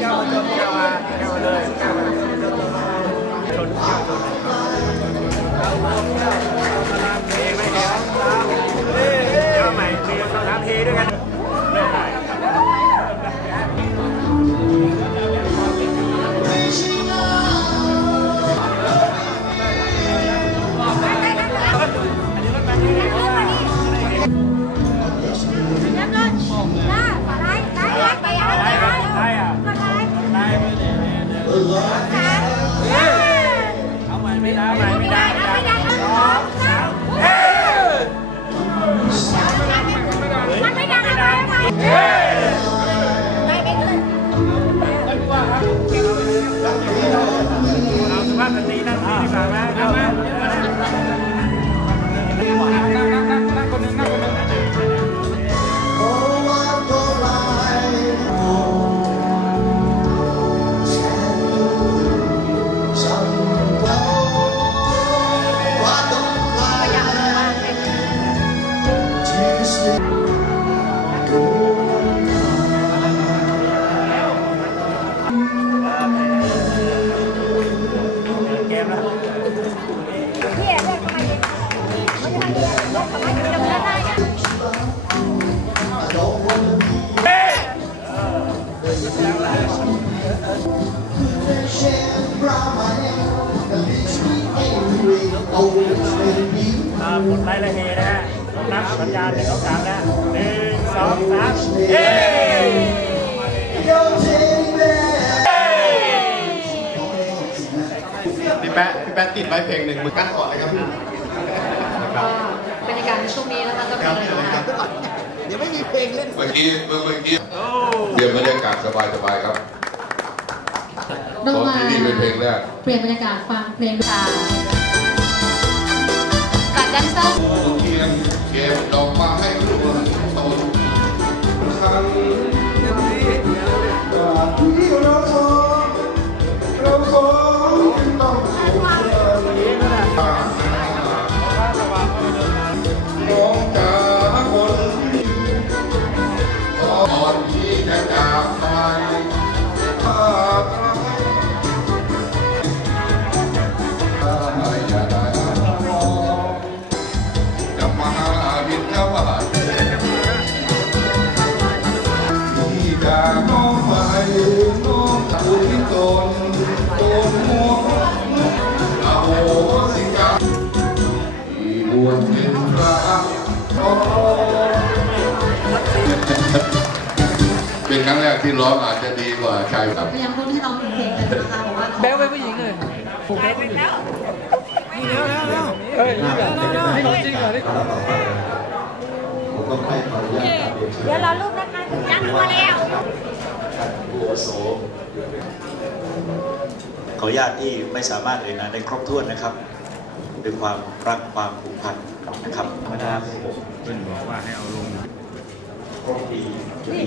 แสัญญาณหนึ่งสองสามนะหนึ่งสองสามเฮ้พี่แป๊ะพี่แป๊ะติดไว้เพลงหนึ่งมือกั้นก่อนเลยครับพี่ก็บรรยากาศในช่วงนี้นะคะก็ครับมีเชิญเลยครับเดี๋ยวไม่มีเพลงเล่นเมื่อกี้เมื่อเมื่อกี้โอ้เตรียมบรรยากาศสบายๆครับเราตอนมาที่นี่เป็นเพลงแรกเปลี่ยนบรรยากาศฟังเพลงค่ะตัด แดนเซอร์เทียนเก็บดอกไม้รวมต้นครั้งที่เรา ครั้งแรกที่ร้องอาจจะดีกว่าชายครับพยายามพูดให้น้องเพลงกันนะคะบอกว่าแบลเป็นผู้หญิงเลยผูกแบลเป็นแล้วนี่แล้วแล้วแล้วเฮ้ยนี่แบบนี่ของจริงเหรอนี่ผมต้องให้ขออนุญาตเรียนเชิญเดี๋ยวรอรูปนะคะจังตัวแล้วผู้อาวุโสขออนุญาตที่ไม่สามารถเอ่ยนามได้ครบถ้วนนะครับด้วยความรักความผูกพันนะครับธรรมดาผมเพื่อนบอกว่าให้เอาลงค รบดีดี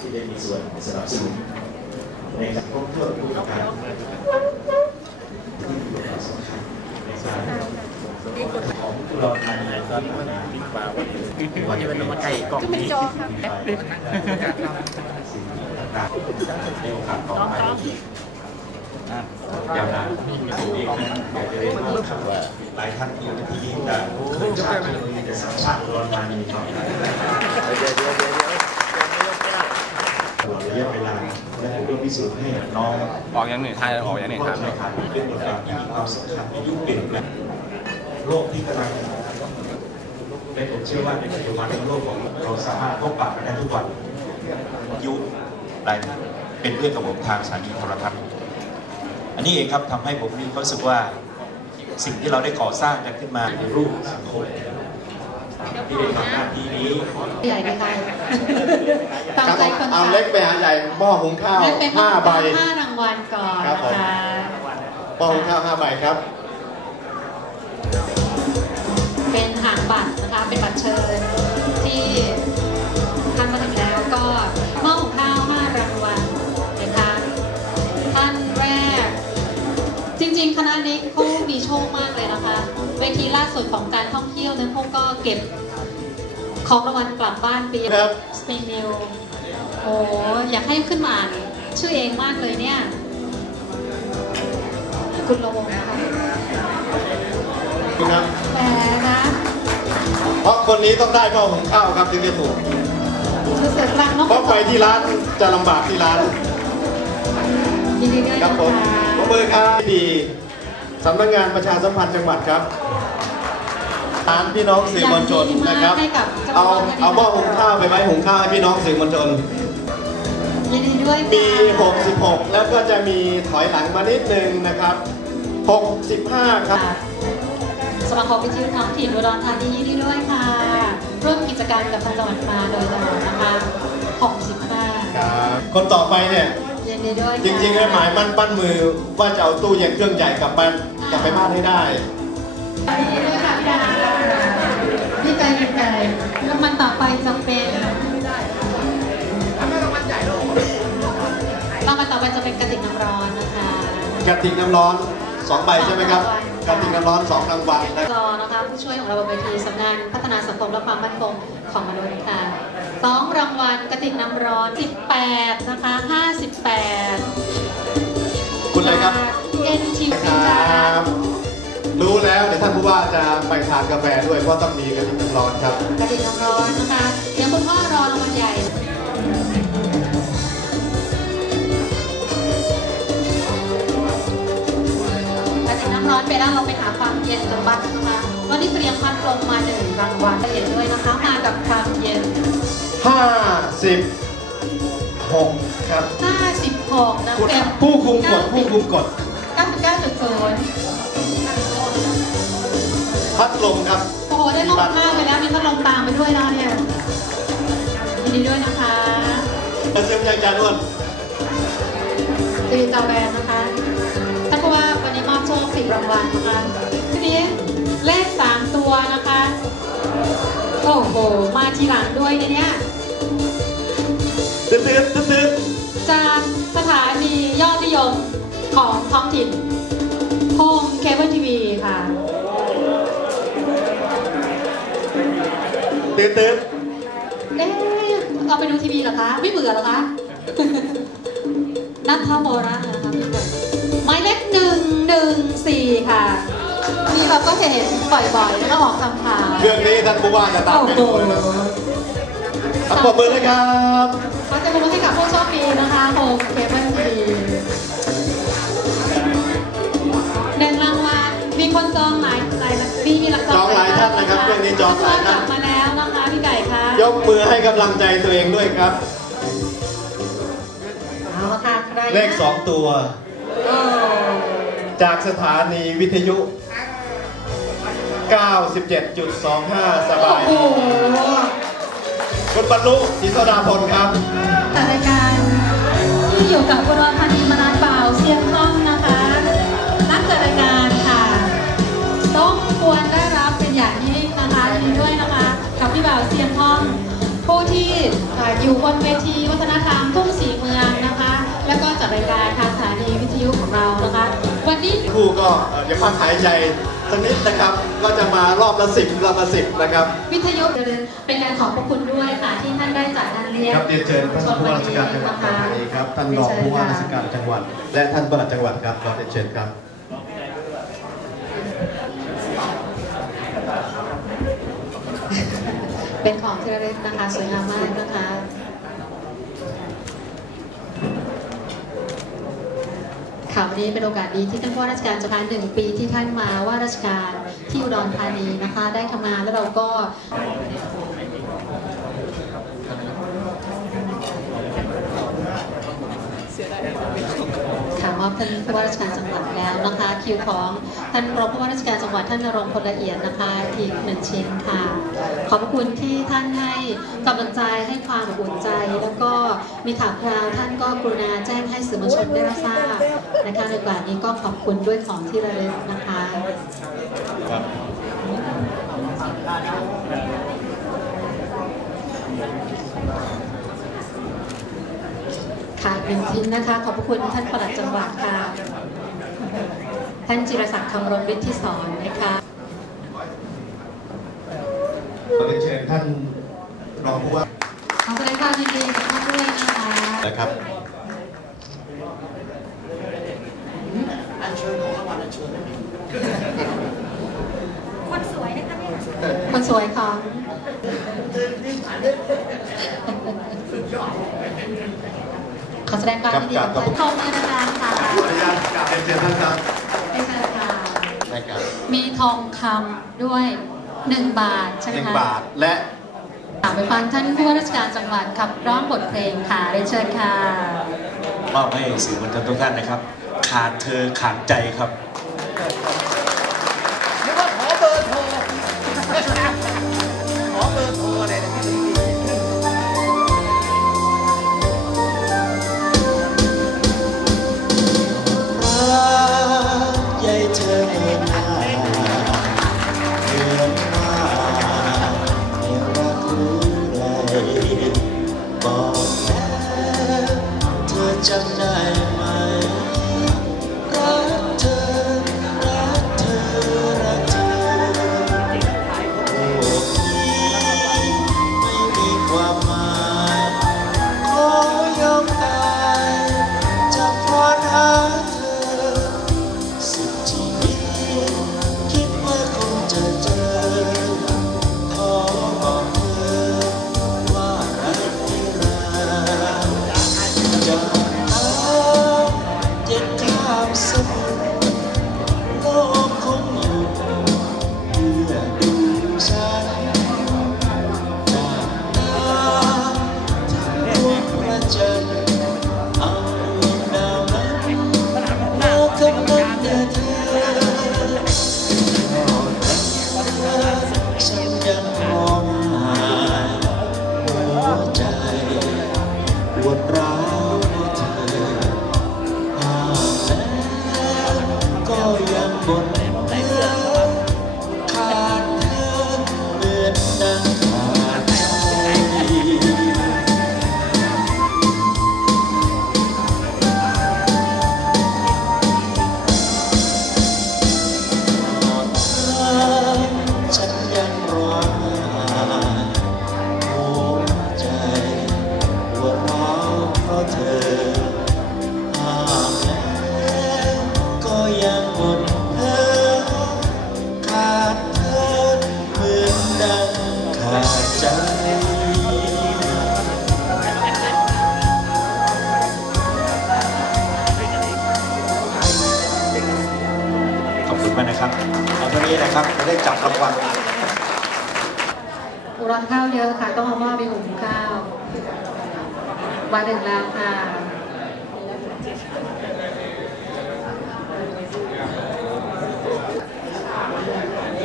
ที่ได้มีส่วนสนับสนุนในการครบถ้วนทุกประการที่มีความสำคัญในการของเราทางในตอนนี้มันดีกว่าวันนี้ว่าจะเป็นมาไก่กล่องนี้สิ่งต่างๆในโอกาสต่อไปยาวนานนี่มีตัวเองนะอยากจะเรียนรู้ว่าหลายท่านที่อยู่ในที่นี้จะเคยทราบเรื่องนี้ แต่สัมภาษณ์ร้อนมานีครับตลอดระยะเวลาและผมก็พิสูจน์ให้น้องออกอย่างหนึ่งไทยออกอย่างหนึ่งเข้าครับใจผ่านเป็นบทบาทที่มีความสำคัญในยุคเปลี่ยนแปลงโลกที่กำลังและผมเชื่อว่าในปัจจุบันโลกของเราสามารถพบปะกันได้ทุกวันยุคหลายท่านเป็นเพื่อนกับผมทางสถานีโทรทัศน์อันนี้เองครับทำให้ผมมีความรู้สึกว่าสิ่งที่เราได้ก่อสร้างกันขึ้นมาในรูปสังคม ที่ได้ทำหน้าที่นี้ใหญ่นะคะตามครับใจคนเอาเล็กไปหาใหญ่หม้อหุงข้าวงั้นเป็นห้าใบห้ารางวัลก่อนครับนะผมคะหม้อหุงข้าวห้าใบครับ เป็นหางบัตรนะคะ เป็นบัตรเชิญที่ท่านมาถึงแล้วก็มอบของข้าวห้ารางวัลนะคะท่านแรก จริง ๆ คณะนี้เขามีโชคมาก เลยนะคะเวทีล่าสุดของการท่องเที่ยวนั้นเขาก็เก็บของรางวัลกลับบ้านไปครับสเปนนิวโอ้อยากให้ขึ้นมาอ่านชื่อเองมากเลยเนี่ย คุณระวงนะคะครับแหมนะ เพราะคนนี้ต้องได้หม้อหุงข้าวครับถึงจะถูกรู้สึกรักนกเพราะไปที่ร้านจะลำบากที่ร้านยินดีด้วยครันะบผมคะผมมือครับดี สำนักงานประชาสัมพันธ์จังหวัดครับตามพี่น้องสื่อมวลชนนะครับให้กับจ้เอาหน้ที่เอาหม้อหุงข้าวไปไว้หุงข้าวให้พี่น้องสื่อมวลชนยินดีด้วยค่ะมี 66 แล้วก็จะมีถอยหลังมานิดนึงนะครับ 65 ครับ สมาคมวิทยุท้องถิ่นอุดรธานียินดีด้วยค่ะ ร่วมกิจกรรมกับทางจังหวัดมาโดยตลอดนะคะ 65 ครับ คนต่อไปเนี่ย ยินดีด้วยค่ะจริงๆแล้วหมายมั่นปั้นมือว่าจะเอาตู้เย็นเครื่องใหญ่กลับบ้านกลับไปบ้านให้ได้ยินดีด้วยค่ะพี่ดาพี่ใจดีใจแล้วมันต่อไปจะเป็นรางวัลต่อไปจะเป็นกระติกน้ำร้อนนะคะกระติกน้ำร้อน2ใบใช่ไหมครับกระติกน้ำร้อน2รางวัลนะรอนะคะผู้ช่วยของเราบนเวทีสำนักงานพัฒนาสังคมและความมั่นคงของมนุษย์ค่ะ สองรางวัลกระติกน้ำร้อน 18 นะคะ 58 คุณอะไรครับเอ็นทีควีรจ้าับรู้แล้วเดี๋ยวท่านผู้ว่าจะไปทานกาแฟด้วยเพราะต้องมีกระติกน้ำร้อนครับกระติกน้ำร้อนนะคะเดี๋ยวคุณพ่อรอรางวัลใหญ่กระติกน้ำร้อนไปแล้วเราไปหาความเย็นกันบ้างนะคะวันนี้เตรียมพัดลมมาหนึ่งรางวัลเห็นด้วยนะคะ มากับความเย็น 56 ครับ 56นะเป็นผู้คุมกฎผู้คุมกฎ99.0พัดลมครับ โอ้โห ได้ลมมากไปแล้ว มีพัดลมตามไปด้วยแล้วเนี่ยยินดีด้วยนะคะเสียงยังจานอ้วนตีจาแบนนะคะท่านผู้ว่าวันนี้มอบโชคสิบรางวัลนะคะทีนี้เลขสามตัวนะคะ โอ้โห มาทีหลังด้วยในเนี้ย ตื่นตื่นตื่นตื่นจากสถานียอดนิยมของท้องถิ่นโฮมเคเบิลทีวีค่ะตื่นตื่นเอ๊ะเราไปดูทีวีเหรอคะ ไม่เบื่อเหรอคะนัทธโมระนะคะพี่ฝนหมายเลขหนึ่งหนึ่งสี่ค่ะนี่เราก็เห็นบ่อยๆแล้วก็ออกคำข่าวเรื่องนี้ท่านผู้ว่าจะตามโอ้ไปโหดูนะอะปรบมือเลยครับ ขอจะมือให้กับผู้โชคดีนะคะโฮมเคเบิลทีวีหนึ่งรางวัลมีคนจองหลายหลายมีมีหลักจองหลายท่านนะครับเรื่องนี้จองหลายท่านกลับมาแล้วนะคะพี่ไก่คะยกมือให้กำลังใจตัวเองด้วยครับเอาละค่ะใครนะเลขสองตัวโอ้จากสถานีวิทยุ 97.25 สบายโอ้ดีโห คุณบรรลุศรีสดาพลครับจัดรายการที่อยู่กับคุณรธานีมานานเปล่าเสียงคล้องนะคะนักจัดรายการค่ะ ต้องควรได้รับเป็นอย่างยิ่งนะคะยินดีด้วยนะคะ กับพี่บ่าวเสียงห้องผู้ที่อยู่บนเวทีวัฒนธรรมทุก ก็เอ่ออย่าพักหายใจสักนิดนะครับ ก็จะมารอบละสิบรอบละสิบนะครับ วิทยุเป็นการขอบพระคุณด้วยค่ะที่ท่านได้จัดงานเลี้ยงครับเรียนเชิญท่านผู้ว่าราชการจังหวัดปัตตานีครับท่านรองผู้ว่าราชการจังหวัด และท่านปลัดจังหวัดครับขอเรียนเชิญครับเป็นของที่ระลึกนะคะสวยงามมากนะคะ ค่ะวันนี้เป็นโอกาสดีที่ท่านผู้ว่าราชการจะพาหนึ่งปีที่ท่านมาว่าราชการที่อุดรธานีนะคะ ได้ทำงานแล้วเราก็ค่ะมอบท่านผู้ว่าราชการจังหวัดแล้วนะคะคิวของ ท่านรองผู้ว่าราชการจังหวัดท่านนรงพลละเอียดนะคะอีกหนึ่งชิ้นค่ะ ขอบคุณที่ท่านให้กำลังใจให้ความอุ่นใจ แล้วก็มีข่าวคราวท่านก็กรุณาแจ้งให้สื่อมวลชนได้รับทราบนะคะในโอกาสนี้ก็ขอบคุณด้วยของที่ระลึกนะคะค่ะหนึ่งชิ้นนะคะ ขอบพระคุณท่านปลัดจังหวัดค่ะ ท่านจิรศักดิ์คำรณวิทย์ที่สอนนะคะขอเรียนเชิญท่านรองผู้ว่าขอแสดงความยินดีกับท่านด้วยนะคะนะครับอันเชิญของวันอันเชิญคนสวยนะคะเนี่ยคนสวยค่ะขอแสดงความยินดีกับท่านชมเลยนะคะขออนุญาตกราบเรีนเชิท่านครับ ในการมีทองคำด้วยหนึ่งบาทใช่ไหหมนึ่งคะบาทและถามไปฟังท่านผู้ว่าราชการจังหวัดขับร้องบทเพลงค่ะเรียนเชิญค่ะ มอบให้สื่อมวลชนทุกท่านนะครับ ขาดเธอขาดใจครับ อ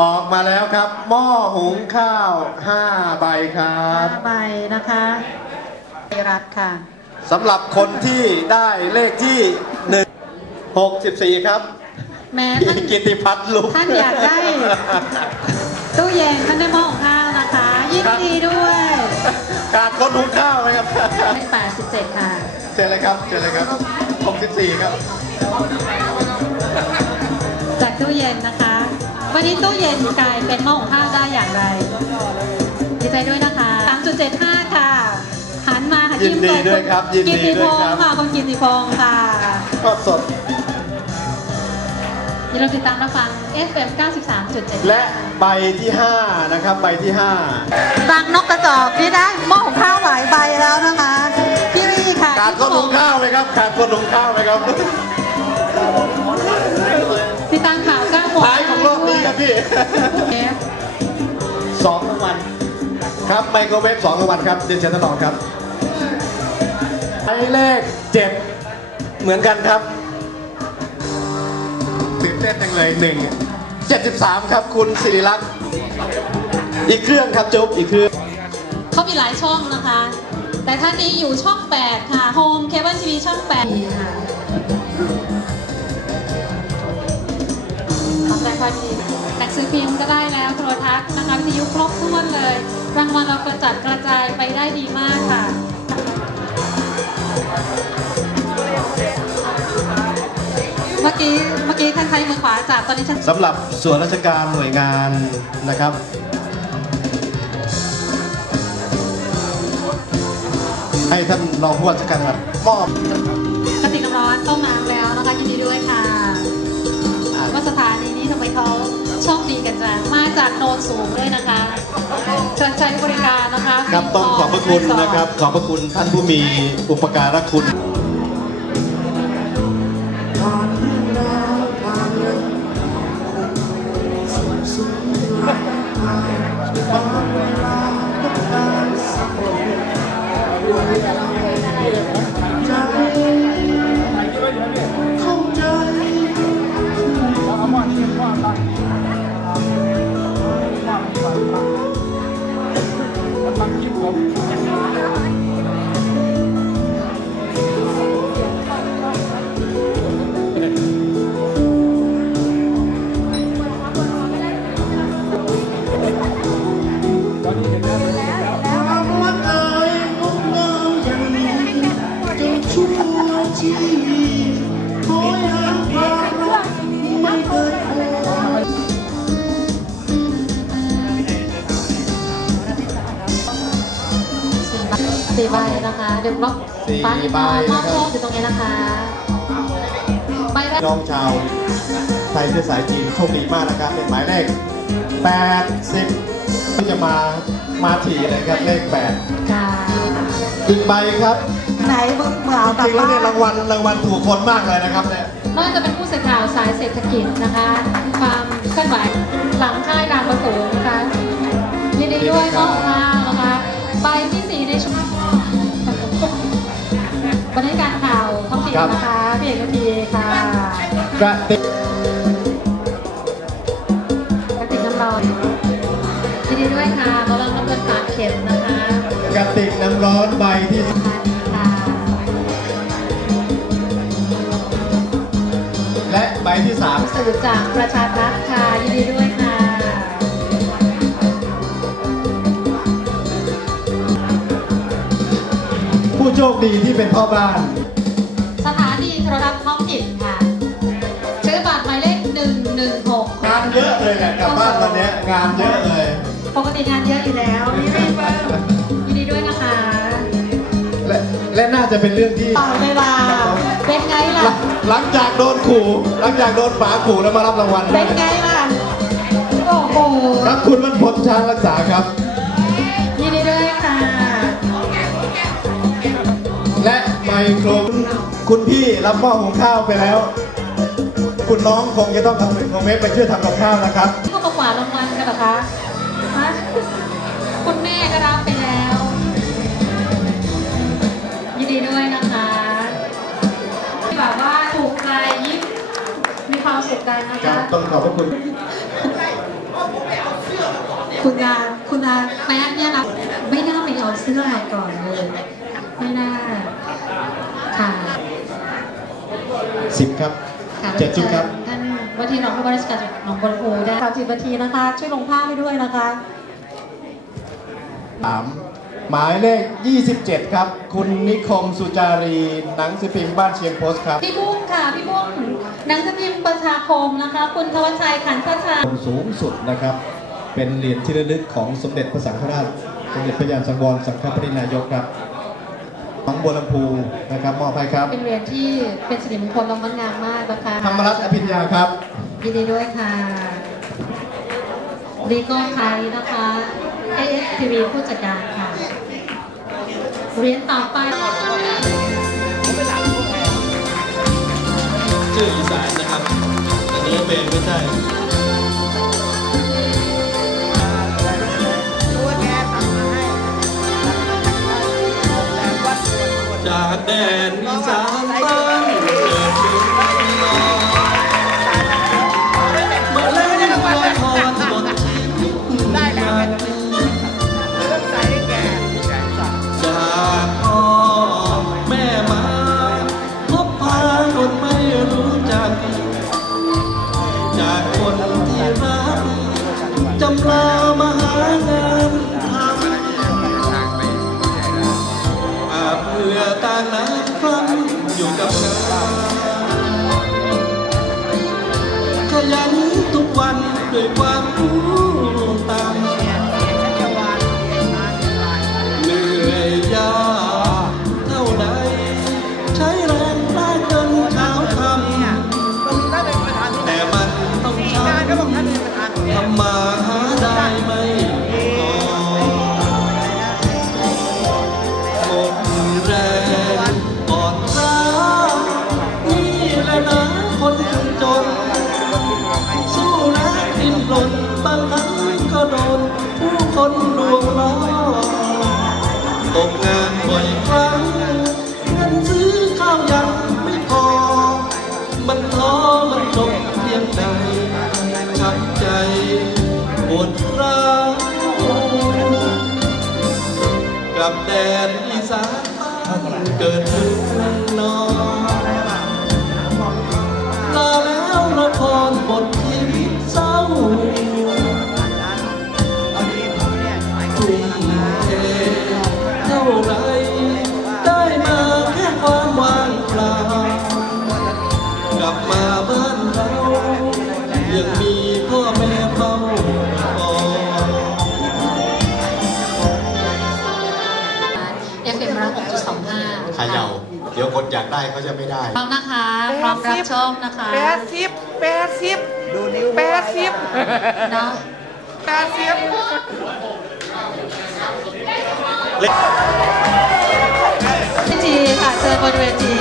ออกมาแล้วครับ หม้อหุงข้าว 5 ใบครับใบนะคะไทยรัฐค่ะ สำหรับคนที่ได้เลขที่ 1 64 ครับแม้พี่ท่านกิติพัฒน์ลุก ท่านอยากได้ ตู้เย็นท่านได้หม้อหุงข้าวนะคะ ยินดีด้วยขาดคนหุงข้าวนะครับ เลข87 ค่ะเชิญเลยครับเชิญเลยครับ 64 ครับ จากตู้เย็นนะคะ วันนี้ตู้เย็นกลายเป็นหม้อหุงข้าวได้อย่างไร ดีใจด้วยนะคะ 3.75 ค่ะ หันมาหายินดีด้วยครับยินดีกิติด้พวยงครับ ศ์ค่ะคุณกิติพงศ์ค่ะก็สด อย่าลืมติดตามรับฟัง FM 93.7และใบที่ 5 นะครับ ใบที่ รังนกกระจอกนี่ได้หม้อหุงข้าวหลายใบแล้วนะคะ พี่รีค่ะ 5 ขาดคนหุงข้าวเลยครับ ขาดคนหุงข้าวเลยครับ รอบนี้ครับพี่เอฟสองรางวัลครับไมโครเวฟสองรางวัลครับเรียนเชิญท่านรองครับหมายเลขเจ็ดเหมือนกันครับตื่นเต้นจังเลยหนึ่งเจ็ดสิบสามครับคุณสิริลักษณ์อีกเครื่องครับจุ๊บอีกเครื่องเขามีหลายช่องนะคะ แต่ท่านนี้อยู่ช่อง 8 ค่ะโฮมเคเบิลทีวีช่อง8ค่ะ ขอแสดงความยินดีหนังสือพิมพ์ก็ได้แล้วโทรทัศน์นะคะวิทยุครบถ้วนเลยรางวัลเรากระจัดกระจายไปได้ดีมากค่ะเมื่อกี้เมื่อกี้ท่านใช้มือขวาจับตอนนี้ฉันสำหรับส่วนราชการหน่วยงานนะครับให้ท่านรองผู้ว่าราชการจังหวัดมอบกระติกน้ำร้อนต้มน้ำแล้วนะคะยินดีด้วยค่ะ ค่ะมาจากโนนสูงด้วยนะคะเชิญใช้บริการนะคะครับต้องขอบพระคุณนะครับ ขอบพระคุณท่านผู้มีอุปการะคุณ นะคะเดี๋ยวบล็อกสี่ฟ้าใบมอบนะครับโชคอยู่ตรงนี้นะคะใบแรกน้องชาวไทยเชื้อสายจีนโชคดีมากนะครับเป็นหมายเลข80ที่จะมามาถี่เลยครับเลขค่ะ8อีกใบครับไหนมึงมึงเอาจกลับริงๆแล้วบ้าเนี่ยนรางวัลรางวัลถูกคนมากเลยนะครับเนี่ยไม่ว่าจะเป็นผู้สื่อข่าวสายเศรษฐกิจนะคะ ความเคลื่อนไหวหลังค่ายรามประสูงนะคะยินดีด้วยน้องข้าวนะคะใบที่สี่ในชุดบ รรยากาศข่าวท้องถิ่นนะคะพี่เอกทีค่ะกระติกกระติกน้ำร้อนยินดีด้วยค่ะกำลังรับเงินฝากเข็มนะคะ กระติกน้ำร้อนใบที่ค่ะและใบที่สื่อจากประชารัฐค่ะยินดีด้วยค่ะ โชคดีที่เป็นพ่อบ้าน สถานีโทรทัศน์ท้องถิ่นค่ะชื่อบัตรหมายเลข116งานเยอะเลยแหละกลับบ้านวันเนี้ยงานเยอะเลย ปกติงานเยอะอยู่แล้วยินดีด้วยนะคะและและน่าจะเป็นเรื่องที่ต่อเวลา เป็นไงหลัล่ะงหลังจากโดนขู่ หลังจากโดนฝาขู่แล้วมารับรางวัลเป็นไงล่ะ โอ้โหครับคุณมันพลช้างรักษาครับ และไมโครคุณพี่รับหม้อหุงข้าวไปแล้ว คุณน้องคงจะต้องทำเป็นคอมเมนต์ไปช่วยทำกับข้าวนะครับก็ประกวาดรางวัลกันเหรอคะฮะคุณแม่ก็รับไปแล้ว ยินดีด้วยนะคะที่แบบว่าถูกใจยิ้มมีความสุขกันนะครัคะบต้องขอบพระคุณคุณนาคุณนาแป๊ดเนี่ยนะไม่น่าไปเอาเสื้อมาก่อนเลย 70 ครับเจ็ดจุดครับ ท่านวัทีน้องผู้ว่าราชการจังหวัดหนองบนภูได้สามจิตวัทีนะคะ ช่วยลงผ้าให้ด้วยนะคะสามหมายเลข 27 ครับ คุณนิคมสุจารีหนังสือพิมพ์บ้านเชียงโพสต์ครับ พี่บุ้งค่ะ พี่บุ้งหนังสือพิมพ์ประชาคมนะคะ คุณทวชชัยขันทชาคนสูงสุดนะครับ เป็นเหรียญที่ระลึกของสมเด็จพระสังฆราช สมเด็จพระยานสังวรสังฆปรินายกครับ หนองบัวลำพูนะครับมอบให้ครับ เป็นเหรียญที่เป็นสิริมงคลและงดงามมากนะคะธรรมรัตน์อภิญญาครับยินดีด้วยค่ะดีโก้ไทยนะคะ ASTV ผู้จัดการค่ะเหรียญต่อไปชื่ออีสานนะครับ อันนี้เป็นไม่ใช่ ตัว กับแดนอีสานเกิดเธอ คนอยากได้เขาจะไม่ได้ พร้อมนะคะ พร้อมรับชมนะคะแปดสิบแปดสิบดูนิ้วแปดสิบเนาะแปดสิบเวทีค่ะเจอบนเวที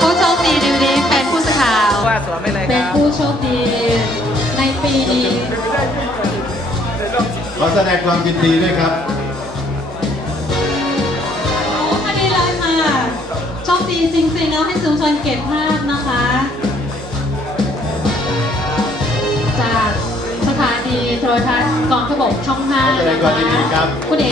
ผู้โชคดีในวันนี้เป็นผู้สื่อข่าวว่าสวนไม่เลยคเป็นรับผู้โชคดีในปีนี้ขอแสดงความยินดีด้วยครับ จริงๆแล้วให้สื่อมวลชนเก็บภาพนะคะ จากสถานีโทรทัศน์กองทพบกช่องห้าแสดงความยินดีครับคุณเอ